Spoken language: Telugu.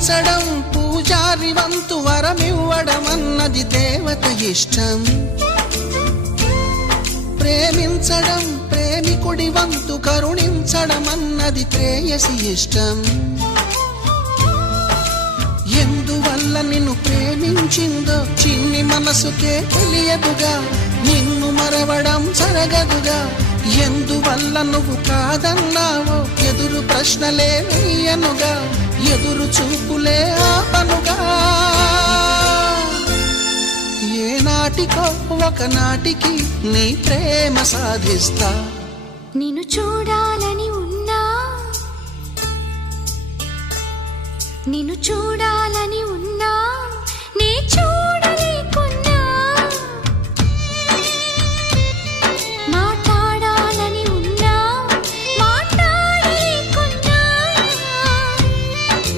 పూజించడం పూజారి వంతు వరమివ్వడం అన్నది దేవత ఇష్టం. ప్రేమించడం ప్రేమికుడి వంతు కరుణించడం అన్నది ప్రేయసి ఇష్టం. ఎందువల్ల నిన్ను ప్రేమించిందో చిన్ని మనసుకే తెలియదుగా, నిన్ను మరవడం జరగదుగా. ఎందువల్ల నువ్వు కాదన్నావో ఎదురు ప్రశ్నలే వేయనుగా, ఎదురు చూపులే ఆపనుగా. ఏనాటికో ఒకనాటికి నీ ప్రేమ సాధిస్తా. నిన్ను చూడాలని ఉన్నా, నిన్ను చూడాలని ఉన్నా,